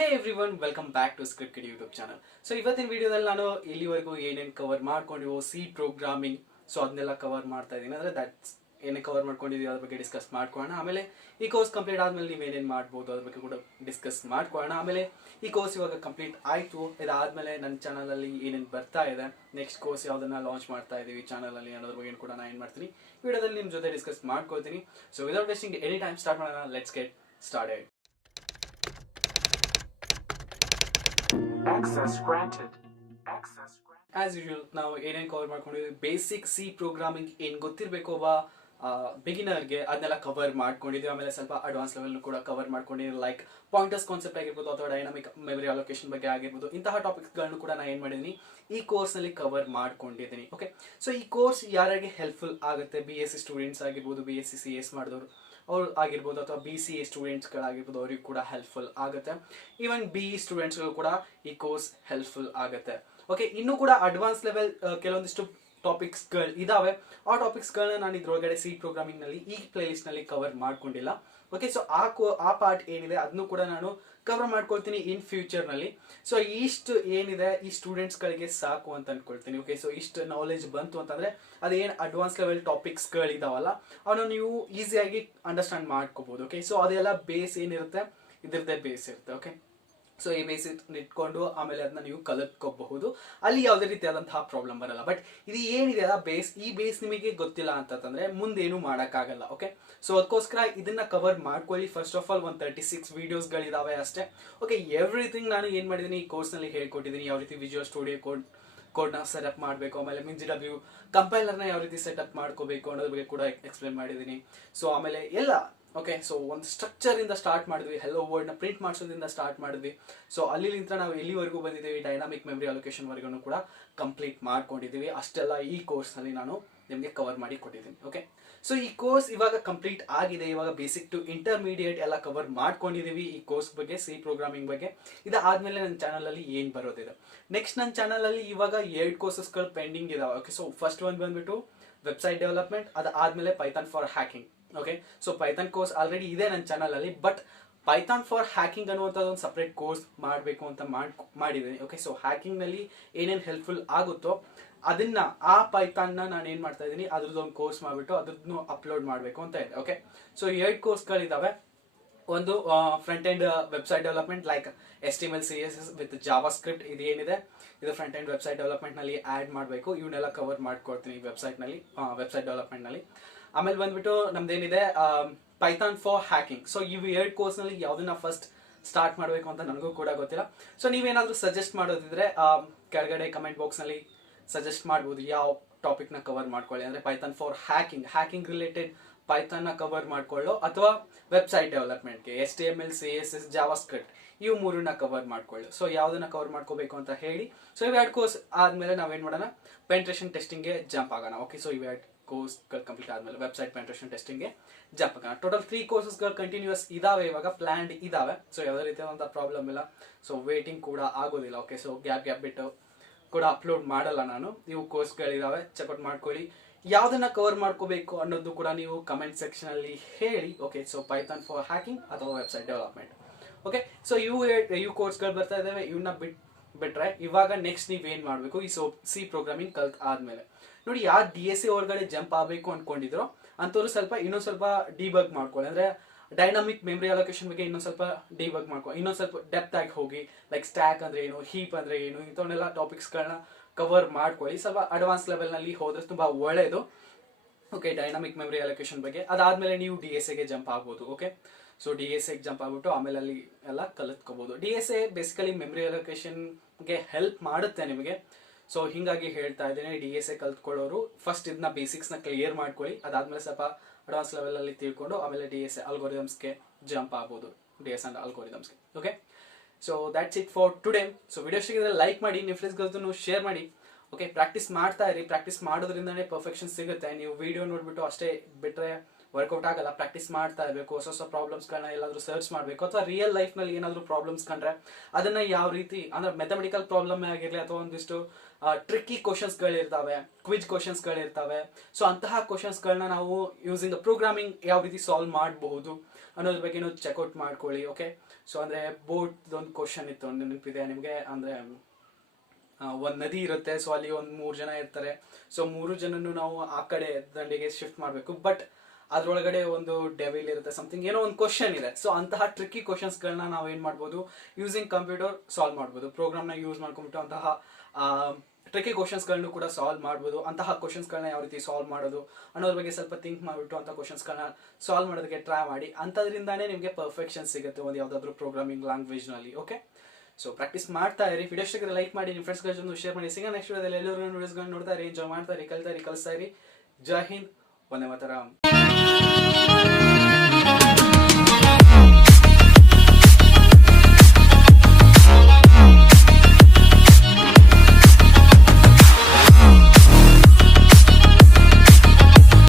Hey everyone, welcome back to script kiddie YouTube channel. So ಇವತ್ತಿನ ವಿಡಿಯೋದಲ್ಲಿ ನಾನು ಇಲ್ಲಿವರೆಗೂ ಏನೇನು ಕವರ್ ಮಾಡ್ಕೊಂಡಿವೋ ಸಿ ಪ್ರೋಗ್ರಾಮಿಂಗ್, ಸೊ ಅದನ್ನೆಲ್ಲ ಕವರ್ ಮಾಡ್ತಾ ಇದ್ದೀನಿ. ಅಂದರೆ ದಟ್ಸ್ ಏನೇ ಕವರ್ ಮಾಡ್ಕೊಂಡಿದ್ದೀವಿ ಅದ್ರ ಬಗ್ಗೆ ಡಿಸ್ಕಸ್ ಮಾಡ್ಕೊಳ್ಳೋಣ. ಆಮೇಲೆ ಈ ಕೋರ್ಸ್ ಕಂಪ್ಲೀಟ್ ಆದಮೇಲೆ ನೀವೇನೇನು ಮಾಡ್ಬೋದು ಅದ್ರ ಬಗ್ಗೆ ಕೂಡ ಡಿಸ್ಕಸ್ ಮಾಡ್ಕೊಳ್ಳೋಣ. ಆಮೇಲೆ ಈ ಕೋರ್ಸ್ ಇವಾಗ ಕಂಪ್ಲೀಟ್ ಆಯಿತು, ಇದಾದಮೇಲೆ ನನ್ನ ಚಾನಲಲ್ಲಿ ಏನೇನು ಬರ್ತಾ ಇದೆ, ನೆಕ್ಸ್ಟ್ ಕೋರ್ಸ್ ಯಾವುದನ್ನ ಲಾಂಚ್ ಮಾಡ್ತಾ ಇದ್ದೀವಿ ಚಾನಲಲ್ಲಿ ಅನ್ನೋದ್ರ ಬಗ್ಗೆ ಕೂಡ ನಾನು ಏನು ಮಾಡ್ತೀನಿ ವಿಡಿಯೋದಲ್ಲಿ ನಿಮ್ಮ ಜೊತೆ ಡಿಸ್ಕಸ್ ಮಾಡ್ಕೊಳ್ತೀನಿ. So without wasting any time start ಮಾಡೋಣ. Let's get started. Access granted. As usual, ನಾವು ಏನೇನು ಕವರ್ ಮಾಡ್ಕೊಂಡಿದ್ವಿ, ಬೇಸಿಕ್ ಸಿ ಪ್ರೋಗ್ರಾಮಿಂಗ್ ಏನು ಗೊತ್ತಿರಬೇಕು ಒಬ್ಬ ಬಿಗಿನರ್ಗೆ ಅದನ್ನೆಲ್ಲ ಕವರ್ ಮಾಡ್ಕೊಂಡಿದ್ವಿ. ಆಮೇಲೆ ಸ್ವಲ್ಪ ಅಡ್ವಾನ್ಸ್ ಲೆವೆಲ್ ಕೂಡ ಕವರ್ ಮಾಡ್ಕೊಂಡಿದ್ವಿ. ಲೈಕ್ ಪಾಯಿಂಟರ್ಸ್ ಕಾನ್ಸೆಪ್ಟ್ ಆಗಿರ್ಬೋದು ಅಥವಾ ಡೈನಾಮಿಕ್ ಮೆಮರಿ ಅಲೋಕೇಶನ್ ಬಗ್ಗೆ ಆಗಿರ್ಬೋದು, ಇಂತಹ ಟಾಪಿಕ್ಸ್ಗಳನ್ನು ಕೂಡ ನಾನು ಏನು ಮಾಡಿದ್ದೀನಿ ಈ ಕೋರ್ಸ್ನಲ್ಲಿ ಕವರ್ ಮಾಡ್ಕೊಂಡಿದ್ದೀನಿ. ಓಕೆ, ಸೊ ಈ ಕೋರ್ಸ್ ಯಾರಿಗೆ ಹೆಲ್ಪ್ಫುಲ್ ಆಗುತ್ತೆ, BSc ಸ್ಟೂಡೆಂಟ್ಸ್ ಆಗಿರ್ಬೋದು, BSc CS ಮಾಡಿದವರು ಅವ್ರು ಆಗಿರ್ಬೋದು, ಅಥವಾ BCA ಸ್ಟೂಡೆಂಟ್ಸ್ಗಳಾಗಿರ್ಬೋದು, ಅವ್ರಿಗೆ ಕೂಡ ಹೆಲ್ಪ್ಫುಲ್ ಆಗುತ್ತೆ. ಈವನ್ BE ಸ್ಟೂಡೆಂಟ್ಸ್ಗಳು ಕೂಡ ಈ ಕೋರ್ಸ್ ಹೆಲ್ಪ್ಫುಲ್ ಆಗುತ್ತೆ. ಓಕೆ, ಇನ್ನೂ ಕೂಡ ಅಡ್ವಾನ್ಸ್ ಲೆವೆಲ್ ಕೆಲವೊಂದಿಷ್ಟು ಟಾಪಿಕ್ಸ್ಗಳು ಇದಾವೆ. ಆ ಟಾಪಿಕ್ಸ್ಗಳನ್ನ ನಾನು ಇದ್ರೊಳಗಡೆ ಸಿ ಪ್ರೋಗ್ರಾಮಿಂಗ್ನಲ್ಲಿ ಈ ಪ್ಲೇಲಿಸ್ಟ್ನಲ್ಲಿ ಕವರ್ ಮಾಡ್ಕೊಂಡಿಲ್ಲ. ಓಕೆ, ಸೊ ಆ ಪಾರ್ಟ್ ಏನಿದೆ ಅದನ್ನು ಕೂಡ ನಾನು ಕವರ್ ಮಾಡ್ಕೊಳ್ತೀನಿ ಇನ್ ಫ್ಯೂಚರ್ನಲ್ಲಿ. ಸೊ ಇಷ್ಟು ಏನಿದೆ ಈ ಸ್ಟೂಡೆಂಟ್ಸ್ಗಳಿಗೆ ಸಾಕು ಅಂತ ಅನ್ಕೊಳ್ತೀನಿ. ಓಕೆ, ಸೊ ಇಷ್ಟು ನಾಲೆಜ್ ಬಂತು ಅಂತಂದರೆ ಅದೇನು ಅಡ್ವಾನ್ಸ್ ಲೆವೆಲ್ ಟಾಪಿಕ್ಸ್ಗಳಿದಾವಲ್ಲ ಅವನ್ನ ನೀವು ಈಸಿಯಾಗಿ ಅಂಡರ್ಸ್ಟ್ಯಾಂಡ್ ಮಾಡ್ಕೋಬೋದು. ಓಕೆ, ಸೊ ಅದೆಲ್ಲ ಬೇಸ್ ಏನಿರುತ್ತೆ ಇದ್ರದ್ದೇ ಬೇಸ್ ಇರುತ್ತೆ. ಓಕೆ, ಸೊ ಈ ಬೇಸ್ ಇಟ್ಕೊಂಡು ಆಮೇಲೆ ಅದನ್ನ ನೀವು ಕಲಿತ್ಕೋಬಹುದು. ಅಲ್ಲಿ ಯಾವುದೇ ರೀತಿಯಾದಂತಹ ಪ್ರಾಬ್ಲಮ್ ಬರಲ್ಲ. ಬಟ್ ಇದು ಏನಿದೆ ಅಲ್ಲ ಬೇಸ್, ಈ ಬೇಸ್ ನಿಮಗೆ ಗೊತ್ತಿಲ್ಲ ಅಂತಂದ್ರೆ ಮುಂದೇನು ಮಾಡೋಕ್ಕಾಗಲ್ಲ. ಓಕೆ, ಸೊ ಅದಕ್ಕೋಸ್ಕರ ಇದನ್ನ ಕವರ್ ಮಾಡ್ಕೊಳ್ಳಿ. ಫಸ್ಟ್ ಆಫ್ ಆಲ್ 136 ವಿಡಿಯೋಸ್ಗಳಿದಾವೆ ಅಷ್ಟೇ. ಓಕೆ, ಎವ್ರಿಥಿಂಗ್ ನಾನು ಏನು ಮಾಡಿದ್ದೀನಿ ಈ ಕೋರ್ಸ್ನಲ್ಲಿ ಹೇಳ್ಕೊಟ್ಟಿದ್ದೀನಿ. ಯಾವ ರೀತಿ ವಿಜುವಲ್ ಸ್ಟುಡಿಯೋ ಕೋಡ್ನ ಸೆಟಪ್ ಮಾಡಬೇಕು, ಆಮೇಲೆ MinGW ಕಂಪೈಲರ್ನ ಯಾವ ರೀತಿ ಸೆಟಪ್ ಮಾಡ್ಕೋಬೇಕು ಅನ್ನೋದ್ರ ಬಗ್ಗೆ ಕೂಡ ಎಕ್ಸ್ಪ್ಲೇನ್ ಮಾಡಿದ್ದೀನಿ. ಸೊ ಆಮೇಲೆ ಎಲ್ಲ ಓಕೆ, ಸೊ ಒಂದು ಸ್ಟ್ರಕ್ಚರ್ ಇಂದ ಸ್ಟಾರ್ಟ್ ಮಾಡಿದ್ವಿ, ಹೆಲೋ ವರ್ಡ್ನ ಪ್ರಿಂಟ್ ಮಾಡಿಸೋದ್ರಿಂದ ಸ್ಟಾರ್ಟ್ ಮಾಡಿದ್ವಿ. ಸೊ ಅಲ್ಲಿಂದ ನಾವು ಎಲ್ಲಿವರೆಗೂ ಬಂದಿದ್ದೀವಿ, ಡೈನಾಮಿಕ್ ಮೆಮರಿ ಅಲೋಕೇಶನ್ ವರೆಗೂ ಕೂಡ ಕಂಪ್ಲೀಟ್ ಮಾಡ್ಕೊಂಡಿದ್ದೀವಿ. ಅಷ್ಟೆಲ್ಲ ಈ ಕೋರ್ಸ್ನಲ್ಲಿ ನಾನು ನಿಮಗೆ ಕವರ್ ಮಾಡಿ ಕೊಟ್ಟಿದ್ದೀನಿ. ಓಕೆ, ಸೊ ಈ ಕೋರ್ಸ್ ಇವಾಗ ಕಂಪ್ಲೀಟ್ ಆಗಿದೆ. ಇವಾಗ ಬೇಸಿಕ್ ಟು ಇಂಟರ್ಮೀಡಿಯೇಟ್ ಎಲ್ಲ ಕವರ್ ಮಾಡ್ಕೊಂಡಿದ್ದೀವಿ ಈ ಕೋರ್ಸ್ ಬಗ್ಗೆ, ಸಿ ಪ್ರೋಗ್ರಾಮಿಂಗ್ ಬಗ್ಗೆ. ಇದಾದ್ಮೇಲೆ ನನ್ನ ಚಾನಲಲ್ಲಿ ಏನು ಬರೋದಿದೆ, ನೆಕ್ಸ್ಟ್ ನನ್ನ ಚಾನಲಲ್ಲಿ ಇವಾಗ 2 ಕೋರ್ಸಸ್ಗಳು ಪೆಂಡಿಂಗ್ ಇದಾವೆ. ಓಕೆ, ಸೊ ಫಸ್ಟ್ ಒಂದು ಬಂದ್ಬಿಟ್ಟು ವೆಬ್ಸೈಟ್ ಡೆವಲಪ್ಮೆಂಟ್, ಅದಾದ್ಮೇಲೆ Python for hacking. Okay, so Python course already ಇದೆ ನನ್ನ ಚಾನಲಲ್ಲಿ, ಬಟ್ ಪೈಥಾನ್ ಫಾರ್ ಹ್ಯಾಕಿಂಗ್ ಅನ್ನುವಂಥದ್ದು ಒಂದು ಸಪ್ರೇಟ್ ಕೋರ್ಸ್ ಮಾಡಬೇಕು ಅಂತ ಮಾಡಿದ್ದೀನಿ. ಓಕೆ, ಸೊ ಹ್ಯಾಕಿಂಗ್ನಲ್ಲಿ ಏನೇನು ಹೆಲ್ಪ್ಫುಲ್ ಆಗುತ್ತೋ ಅದನ್ನ ಆ ಪೈಥಾನ್ನ ನಾನು ಏನು ಮಾಡ್ತಾ ಇದ್ದೀನಿ ಅದ್ರದ್ದು ಒಂದು ಕೋರ್ಸ್ ಮಾಡಿಬಿಟ್ಟು ಅದನ್ನು ಅಪ್ಲೋಡ್ ಮಾಡಬೇಕು ಅಂತ ಇದೆ. ಓಕೆ, ಸೊ 2 ಕೋರ್ಸ್ಗಳಿದ್ದಾವೆ. ಒಂದು front end website development like HTML CSS with JavaScript. ಇದೇನಿದೆ ಇದು ಫ್ರಂಟ್ ಎಂಡ್ ವೆಬ್ಸೈಟ್ ಡೆವಲಪ್ಮೆಂಟ್ನಲ್ಲಿ ಆ್ಯಡ್ ಮಾಡಬೇಕು. ಇವನ್ನೆಲ್ಲ ಕವರ್ ಮಾಡ್ಕೊಡ್ತೀನಿ ವೆಬ್ಸೈಟ್ ಡೆವಲಪ್ಮೆಂಟ್ನಲ್ಲಿ. ಆಮೇಲೆ ಬಂದ್ಬಿಟ್ಟು ನಮ್ದೇನಿದೆ ಪೈಥಾನ್ ಫಾರ್ ಹ್ಯಾಕಿಂಗ್. ಸೊ ಇವು 2 ಕೋರ್ಸ್ನಲ್ಲಿ ಯಾವ್ದನ್ನ ಫಸ್ಟ್ ಸ್ಟಾರ್ಟ್ ಮಾಡಬೇಕು ಅಂತ ನನಗೂ ಕೂಡ ಗೊತ್ತಿಲ್ಲ. ಸೊ ನೀವೇನಾದರೂ ಸಜೆಸ್ಟ್ ಮಾಡೋದಿದ್ರೆ ಕೆಳಗಡೆ ಕಮೆಂಟ್ ಬಾಕ್ಸ್ನಲ್ಲಿ ಸಜೆಸ್ಟ್ ಮಾಡ್ಬೋದು ಯಾವ ಟಾಪಿಕ್ನ ಕವರ್ ಮಾಡ್ಕೊಳ್ಳಿ. ಅಂದರೆ ಪೈಥಾನ್ ಫಾರ್ ಹ್ಯಾಕಿಂಗ್ ರಿಲೇಟೆಡ್ ಪೈಥಾನ್ನ ಕವರ್ ಮಾಡ್ಕೊಳ್ಳೋ, ಅಥವಾ ವೆಬ್ಸೈಟ್ ಡೆವಲಪ್ಮೆಂಟ್ಗೆ HTML CSS ಜಾವಾ ಸ್ಕ್ರಿಪ್ಟ್ ಇವು 3ನ್ನ ಕವರ್ ಮಾಡ್ಕೊಳ್ಳಿ. ಸೊ ಯಾವುದನ್ನ ಕವರ್ ಮಾಡ್ಕೋಬೇಕು ಅಂತ ಹೇಳಿ. ಸೊ ಇವು 2 ಕೋರ್ಸ್ ಆದಮೇಲೆ ನಾವೇನು ಮಾಡೋಣ, ಪೆನೆಟ್ರೇಷನ್ ಟೆಸ್ಟಿಂಗ್ಗೆ ಜಂಪ್ ಆಗೋಣ. ಓಕೆ, ಸೊ ಇವು 2 ಕೋರ್ಸ್ಗಳು ಕಂಪ್ಲೀಟ್ ಆದಮೇಲೆ ವೆಬ್ಸೈಟ್ ಪೆನೆಟ್ರೇಷನ್ ಟೆಸ್ಟಿಂಗ್ಗೆ ಜಂಪ್ ಆಗೋಣ. ಟೋಟಲ್ 3 ಕೋರ್ಸಸ್ಗಳು ಕಂಟಿನ್ಯೂಸ್ ಇದಾವೆ, ಇವಾಗ ಪ್ಲಾನ್ಡ್ ಇದಾವೆ. ಸೊ ಯಾವುದೇ ರೀತಿಯಾದಂಥ ಪ್ರಾಬ್ಲಮ್ ಇಲ್ಲ. ಸೊ ವೇಟಿಂಗ್ ಕೂಡ ಆಗೋದಿಲ್ಲ. ಓಕೆ, ಸೊ ಗ್ಯಾಪ್ ಬಿಟ್ಟು ಕೂಡ ಅಪ್ಲೋಡ್ ಮಾಡಲ್ಲ ನಾನು. ಇವು ಕೋರ್ಸ್ಗಳಿದಾವೆ, ಚೆಕ್ಔಟ್ ಮಾಡ್ಕೊಳ್ಳಿ. ಯಾವುದನ್ನ ಕವರ್ ಮಾಡ್ಕೋಬೇಕು ಅನ್ನೋದು ಕೂಡ ನೀವು ಕಮೆಂಟ್ ಸೆಕ್ಷನಲ್ಲಿ ಹೇಳಿ. Okay, so Python for hacking ಅಥವಾ ವೆಬ್ಸೈಟ್ ಡೆವಲಪ್ಮೆಂಟ್. ಓಕೆ, ಸೊ ಇವು ಕೋರ್ಸ್ಗಳು ಬರ್ತಾ ಇದ್ದಾವೆ. ಇವನ್ನ ಬಿಟ್ರೆ ಇವಾಗ ನೆಕ್ಸ್ಟ್ ನೀವೇನು ಮಾಡಬೇಕು, ಈ ಸಿ ಪ್ರೋಗ್ರಾಮಿಂಗ್ ಕಲ್ತ್ ಆದ್ಮೇಲೆ ನೋಡಿ, ಯಾರು DSA ಒಳಗಡೆ ಜಂಪ್ ಆಗಬೇಕು ಅನ್ಕೊಂಡಿದ್ರು ಅಂಥವ್ರು ಇನ್ನೊಂದು ಸ್ವಲ್ಪ ಡಿಬಗ್ ಮಾಡ್ಕೊಳ್ಳಿ. ಅಂದರೆ ಡೈನಾಮಿಕ್ ಮೆಮರಿ ಅಲೋಕೇಶನ್ ಬಗ್ಗೆ ಇನ್ನೊಂದು ಸ್ವಲ್ಪ ಡಿಬಗ್ ಮಾಡ್ಕೊಳ್ಳಿ, ಇನ್ನೊಂದು ಸ್ವಲ್ಪ ಡೆಪ್ತ್ ಆಗಿ ಹೋಗಿ. ಲೈಕ್ ಸ್ಟ್ಯಾಕ್ ಅಂದ್ರೆ ಏನು, ಹೀಪ್ ಅಂದ್ರೆ ಏನು, ಇಂಥವನ್ನೆಲ್ಲ ಟಾಪಿಕ್ಸ್ಗಳನ್ನ ಕವರ್ ಮಾಡ್ಕೊಳ್ಳಿ. ಸ್ವಲ್ಪ ಅಡ್ವಾನ್ಸ್ ಲೆವೆಲ್ನಲ್ಲಿ ಹೋದ್ರೆ ತುಂಬ ಒಳ್ಳೆಯದು. ಓಕೆ, ಡೈನಾಮಿಕ್ ಮೆಮರಿ ಅಲೋಕೇಶನ್ ಬಗ್ಗೆ. ಅದಾದಮೇಲೆ ನೀವು DSAಗೆ ಜಂಪ್ ಆಗ್ಬೋದು. ಓಕೆ, ಸೊ DSAಗೆ ಜಂಪ್ ಆಗ್ಬಿಟ್ಟು ಆಮೇಲೆ ಅಲ್ಲಿ ಎಲ್ಲ ಕಲಿತ್ಕೋಬೋದು. DSA ಬೇಸಿಕಲಿ ಮೆಮರಿ ಅಲೋಕೇಶನ್ಗೆ ಹೆಲ್ಪ್ ಮಾಡುತ್ತೆ ನಿಮಗೆ. ಸೊ ಹಿಂಗಾಗಿ ಹೇಳ್ತಾ ಇದ್ದೀನಿ, DSA ಕಲ್ತ್ಕೊಳ್ಳೋರು ಫಸ್ಟ್ ಇದನ್ನ ಬೇಸಿಕ್ಸ್ನ ಕ್ಲಿಯರ್ ಮಾಡ್ಕೊಳ್ಳಿ. ಅದಾದ್ಮೇಲೆ ಸ್ವಲ್ಪ ಅಡ್ವಾನ್ಸ್ ಲೆವೆಲಲ್ಲಿ ತಿಳ್ಕೊಂಡು ಆಮೇಲೆ DSA ಅಲ್ಗೋರಿದಮ್ಸ್ಗೆ ಜಂಪ್ ಆಗ್ಬೋದು, DS ಅಂಡ್ ಅಲ್ಗೋರಿದಮ್ಸ್ಗೆ. Okay, so that's it for today. So video ಇಷ್ಟ ಲೈಕ್ ಮಾಡಿ, ನಿಮ್ಮ ಫ್ರೆಂಡ್ಸ್ಗೂ ಶೇರ್ ಮಾಡಿ. ಓಕೆ, ಪ್ರಾಕ್ಟೀಸ್ ಮಾಡ್ತಾ ಇರಿ. ಪ್ರಾಕ್ಟೀಸ್ ಮಾಡೋದ್ರಿಂದನೇ ಪರ್ಫೆಕ್ಷನ್ ಸಿಗುತ್ತೆ. ನೀವು ವಿಡಿಯೋ ನೋಡ್ಬಿಟ್ಟು ಅಷ್ಟೇ ಬಿಟ್ಟರೆ ವರ್ಕೌಟ್ ಆಗಲ್ಲ. ಪ್ರಾಕ್ಟೀಸ್ ಮಾಡ್ತಾ ಇರಬೇಕು. ಹೊಸ ಪ್ರಾಬ್ಲಮ್ಸ್ಗಳನ್ನ ಎಲ್ಲಾದರೂ ಸರ್ಚ್ ಮಾಡಬೇಕು, ಅಥವಾ ರಿಯಲ್ ಲೈಫ್ನಲ್ಲಿ ಏನಾದರೂ ಪ್ರಾಬ್ಲಮ್ಸ್ ಕಂಡ್ರೆ ಅದನ್ನ ಯಾವ ರೀತಿ, ಅಂದ್ರೆ ಮೆಥಮೆಟಿಕಲ್ ಪ್ರಾಬ್ಲಮ್ ಆಗಿರಲಿ ಅಥವಾ ಒಂದಿಷ್ಟು ಟ್ರಿಕ್ಕಿ ಕ್ವಶನ್ಸ್ಗಳಿರ್ತವೆ, ಕ್ವಿಜ್ ಕ್ವಶನ್ಸ್ಗಳಿರ್ತವೆ. ಸೊ ಅಂತಹ ಕ್ವಶನ್ಸ್ಗಳನ್ನ ನಾವು ಯೂಸಿಂಗ್ ಪ್ರೋಗ್ರಾಮಿಂಗ್ ಯಾವ ರೀತಿ ಸಾಲ್ವ್ ಮಾಡಬಹುದು ಅನ್ನೋದ್ರ ಬಗ್ಗೆ ಚೆಕ್ಔಟ್ ಮಾಡ್ಕೊಳ್ಳಿ. ಓಕೆ, ಸೊ ಅಂದರೆ ಬೋಟ್ ಒಂದು ಕ್ವಶನ್ ಇತ್ತು, ನೆನಪಿದೆ ನಿಮಗೆ? ಅಂದರೆ ಒಂದು ನದಿ ಇರುತ್ತೆ, ಸೊ ಅಲ್ಲಿ ಒಂದು 3 ಜನ ಇರ್ತಾರೆ. ಸೊ 3 ಜನನು ನಾವು ಆ ಕಡೆ ದಂಡೆಗೆ ಶಿಫ್ಟ್ ಮಾಡಬೇಕು. ಬಟ್ ಅದ್ರೊಳಗಡೆ ಒಂದು ಡೆವಿಲ್ ಇರುತ್ತೆ, ಸಮಥಿಂಗ್ ಏನೋ ಒಂದು ಕ್ವಶನ್ ಇದೆ. ಸೊ ಅಂತಹ ಟ್ರಿಕ್ಕಿ ಕ್ವಶನ್ಸ್ಗಳನ್ನ ನಾವು ಏನು ಮಾಡ್ಬೋದು, ಯೂಸಿಂಗ್ ಕಂಪ್ಯೂಟರ್ ಸಾಲ್ವ್ ಮಾಡ್ಬೋದು. ಪ್ರೋಗ್ರಾಮ್ನ ಯೂಸ್ ಮಾಡ್ಕೊಂಡ್ಬಿಟ್ಟು ಅಂತಹ ಟ್ರಿಕ್ಕಿ ಕ್ವಶನ್ಸ್ಗಳನ್ನು ಕೂಡ ಸಾಲ್ವ್ ಮಾಡ್ಬೋದು. ಅಂತಹ ಕ್ವಶನ್ಸ್ಗಳನ್ನ ಯಾವ ರೀತಿ ಸಾಲ್ವ್ ಮಾಡೋದು ಅನ್ನೋದ್ರ ಬಗ್ಗೆ ಸ್ವಲ್ಪ ಥಿಂಕ್ ಮಾಡಿಬಿಟ್ಟು ಅಂಥ ಕ್ವಶನ್ಸ್ಗಳನ್ನ ಸಾಲ್ವ್ ಮಾಡೋದಕ್ಕೆ ಟ್ರೈ ಮಾಡಿ. ಅಂಥದ್ರಿಂದಾನೇ ನಿಮಗೆ ಪರ್ಫೆಕ್ಷನ್ ಸಿಗುತ್ತೆ ಒಂದು ಯಾವುದಾದ್ರೂ ಪ್ರೋಗ್ರಾಮಿಂಗ್ ಲ್ಯಾಂಗ್ವೇಜ್ನಲ್ಲಿ. ಓಕೆ, ಸೊ ಪ್ರಾಕ್ಟೀಸ್ ಮಾಡ್ತಾ ಇರಿ. ವಿಡಿಯೋ ಇಷ್ಟ ಲೈಕ್ ಮಾಡಿ, ನಿಮ್ಮ ಫ್ರೆಂಡ್ಸ್ಗಳ ಜೊತೆ ಶೇರ್ ಮಾಡಿ. ಸಿಗ ನೆಕ್ಸ್ಟ್ ವಿಡಿಯೋದಲ್ಲಿ ಎಲ್ಲರೂ ವಿಡಿಯೋಸ್ಗಳನ್ನ ನೋಡ್ತಾ ಇರಿ, ಎಂಜಾಯ್ ಮಾಡ್ತಾ ಇರಿ, ಕಲಿತಾ ಇರಿ, ಕಲಿಸ್ತಾ ಇರಿ. ಜೈ ಹಿಂದ್, ವಂದೇ ಮಾತರಂ.